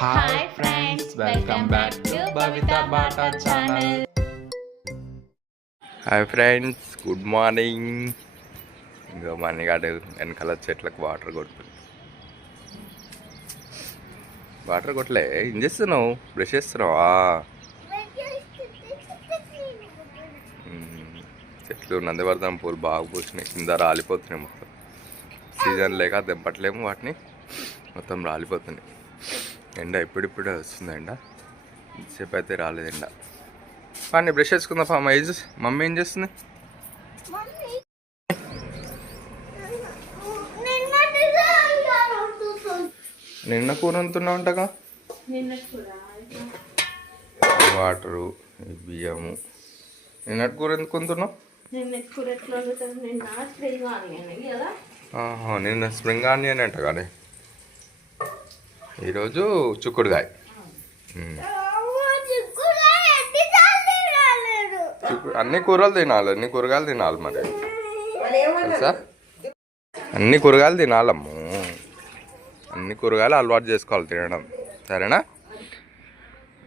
Hi friends, welcome back to Bhavita Bata channel. Hi friends, good morning. ఇంకా మణిగాడు వెనకాల చెట్లకు water కొడుతుంది. Water కొట్టలే, ఏం చేస్తున్నావు? బ్రష్ చేస్తున్నావా? చెట్లు నందివర్ధనం పూలు బాగా పూసినాయి, కింద రాలిపోతున్నాయి. మొత్తం సీజన్ లేక దెబ్బట్లేము వాటిని, మొత్తం రాలిపోతున్నాయి. ఎండ ఇప్పుడిప్పుడే వస్తుంది. ఎండ సేపు అయితే రాలేదు ఎండ. కానీ బ్రష్ చేసుకుందా మమ్మీ ఏం చేస్తుంది? నిన్న కూర వండుతున్నా ఉంటగా, వాటరు, బియ్యము. నిన్నటి కూర ఎందుకు వండుతున్నావు? నిన్న స్ప్రింగ్ ఆనియన్ అంట కానీ ఈరోజు చిక్కుడుకాయ. అన్ని కూరలు తినాలి, అన్ని కూరగాయలు తినాలి. మరి తెలుసా, అన్ని కూరగాయలు తినాలమ్ము. అన్ని కూరగాయలు అలవాటు చేసుకోవాలి తినడం, సరేనా?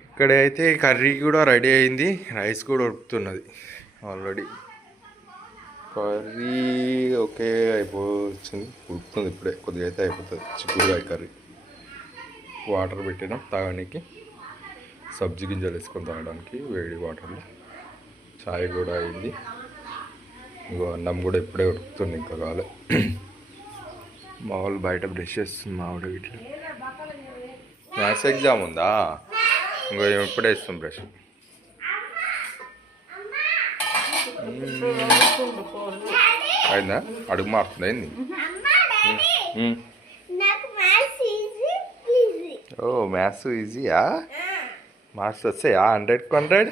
ఇక్కడైతే కర్రీ కూడా రెడీ అయింది, రైస్ కూడా ఉడుకుతున్నది ఆల్రెడీ. కర్రీ ఓకే అయిపోతుంది, ఉడుకుతుంది ఇప్పుడే, కొద్దిగా అయితే అయిపోతుంది. చిక్కుడుకాయ కర్రీ. వాటర్ పెట్టినా తాగడానికి, సబ్జీ గింజలు వేసుకొని తాగడానికి వేడి వాటర్లో. చాయ్ కూడా అయింది. ఇంకో అన్నం కూడా ఇప్పుడే ఉడుకుతుంది, ఇంకా కాలే. మా వాళ్ళు బయట బ్రష్ చేస్తుంది. మా ఆవిడ ఇట్లా మ్యాథ్స్ ఎగ్జామ్ ఉందా, ఇంకో ఇప్పుడే ఇస్తాం బ్రష్. అయిందా? అడుగు మారుతుంది. అయింది. ఓ మ్యాథ్స్ ఈజీయా? మార్క్స్ వస్తాయా 100కు 100?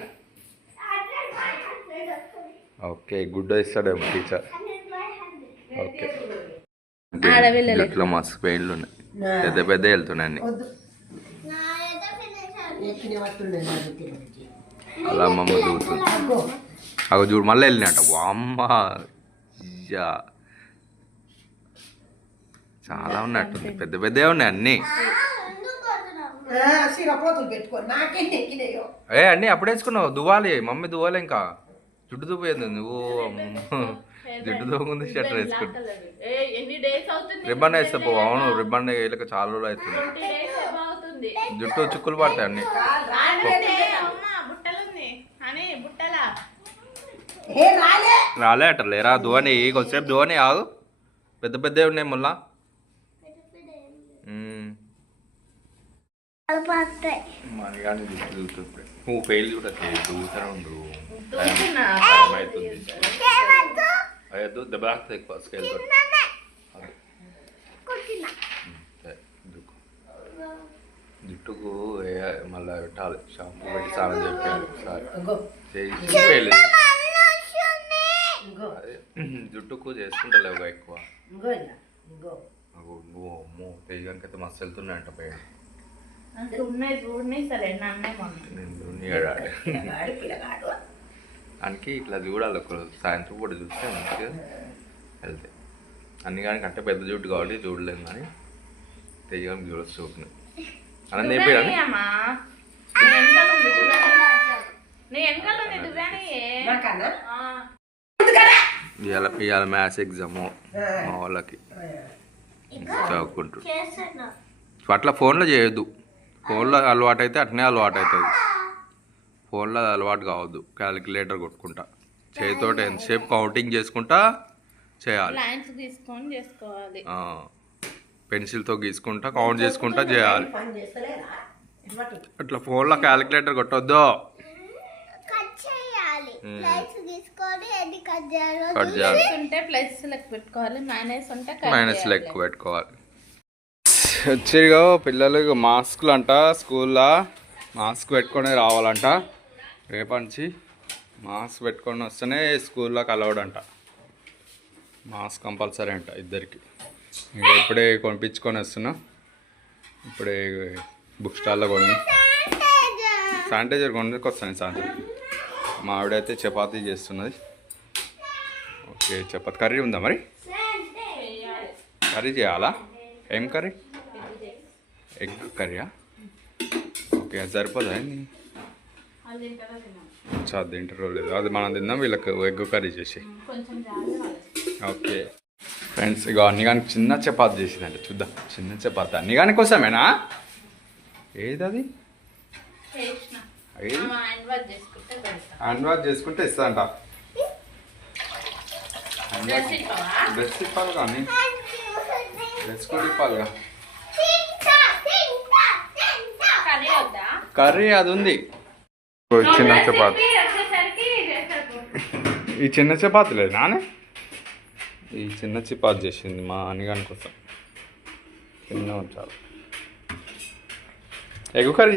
ఓకే, గుడ్ ఇస్తాడేమో టీచర్. ఓకే, ఇట్లా మస్తు పెయిన్లు ఉన్నాయి, పెద్ద పెద్ద వెళ్తున్నాయి అన్ని. అలా అమ్మమ్మ దూరుతుంది. అవి చూడు మళ్ళీ వెళ్ళినట్ట. అమ్మ చాలా ఉన్నట్టుంది, పెద్ద పెద్దగా ఉన్నాయి అన్నీ. అన్నీ అప్పుడు వేసుకున్నావు, దువ్వాలి. మమ్మీ దువ్వాలి, ఇంకా జుట్టు దువ్వేది నువ్వు. జుట్టు దువ్వకుంది షర్ట్ వేసుకుంటా. రిబ్బన్ వేస్తే పో. అవును, రిబ్బన్ వేయలేక చాలా రోజులు అవుతుంది. జుట్టు చుక్కులు పడతాయి అన్నీ. రాలే అట లేరా? దువ్వని కొద్దిసేపు దువ్వని ఆగు, పెద్ద పెద్దవి ఉన్నాయి మళ్ళా. మనగానే జుట్టు దువ్వుతుంది. నువ్వు ఫెయిల్ కూడా దువ్వుతూనే ఉండు, అవుతుంది. అయ్యద్దు, దెబ్బ తాకుతుంది ఎక్కువ స్కేల్తో. జుట్టుకు మళ్ళీ పెట్టాలి, షాంపూ పెట్టి స్నానం చెప్పాలి ఒకసారి. అదే జుట్టుకు చేసుకుంటలేవుగా ఎక్కువ. అమ్మో, తెగనికైతే మస్తు వెళ్తున్నాయంట పైన. అనికి ఇట్లా చూడాలి, ఒక సాయంత్రం పూట చూస్తే మంచిగా వెళ్తాయి అన్ని. కానీ అంటే పెద్ద జుట్టు కాబట్టి చూడలేము, కానీ తెయ్యాలని చూడొచ్చు. చూపుతున్నాయి అలా చెప్పి ఇవాళ మ్యాథ్స్ ఎగ్జాము మా వాళ్ళకి, చదువుకుంటారు. అట్లా ఫోన్లో చేయొద్దు. ఫోన్లో అలవాటు అయితే అట్నే అలవాటు అవుతుంది. ఫోన్లో అలవాటు కావద్దు. క్యాలిక్యులేటర్ కొట్టుకుంటా, చేతితోటి ఎంతసేపు కౌంటింగ్ చేసుకుంటా చేయాలి. పెన్సిల్తో గీసుకుంటా కౌంట్ చేసుకుంటా చేయాలి. అట్లా ఫోన్లో క్యాలిక్యులేటర్ కొట్టొద్దు. మైనస్ లెక్క పెట్టుకోవాలి. వచ్చేగా పిల్లలు మాస్కులు అంట, స్కూల్లో మాస్క్ పెట్టుకొని రావాలంట. రేపటి నుంచి మాస్క్ పెట్టుకొని వస్తేనే స్కూల్లోకి అలౌడ్ అంట. మాస్క్ కంపల్సరీ అంట ఇద్దరికి. ఇంకా ఇప్పుడే కొనిపించుకొని వస్తున్నా. ఇప్పుడే బుక్ స్టాల్లో శానిటైజర్ కొనుక్కొస్తాను సాయంత్రం. మా ఆవిడైతే చపాతీ చేస్తున్నది. ఓకే, చపాతీ కర్రీ ఉందా? మరి కర్రీ చేయాలా? ఏం కర్రీ? ఎగ్ కర్రీయా? ఓకే అది సరిపోదా ఏంది? వాళ్ళు తింటారో తినరు. చాలా తింటారో లేదు అది మనం తిందాం వీళ్ళకి ఎగ్ కర్రీ చేసి. కొంచెం జాగ్రత్త వాళ్ళకి. ఓకే ఫ్రెండ్స్ ఇక అన్నిగానికి చిన్న చపాతి చేసిందంటే చూద్దాం. చిన్న చపాతి అన్నిగాని కోసమేనా? ఏది అది? చేసిన. ఏది? హ్యాండ్ వాష్ చేసుకుంటే పెడతా. హ్యాండ్ వాష్ చేసుకుంటే ఇస్తా అంట. డ్రెస్ ఇప్పవా? డ్రెస్ ఇప్పాలి కానీ డ్రెస్ కూడా ఇప్పాలిగా. కర్రీ వద్దా? కర్రీ అది ఉంది. చిన్న చపాతి. వచ్చేసరికి చేస్తారు. ఈ చిన్న చపాతి లేదు నానే. ఈ చిన్న చపాతి చేసింది మా అనిగాని కోసం. చిన్న ఉంచాలి. Egg curry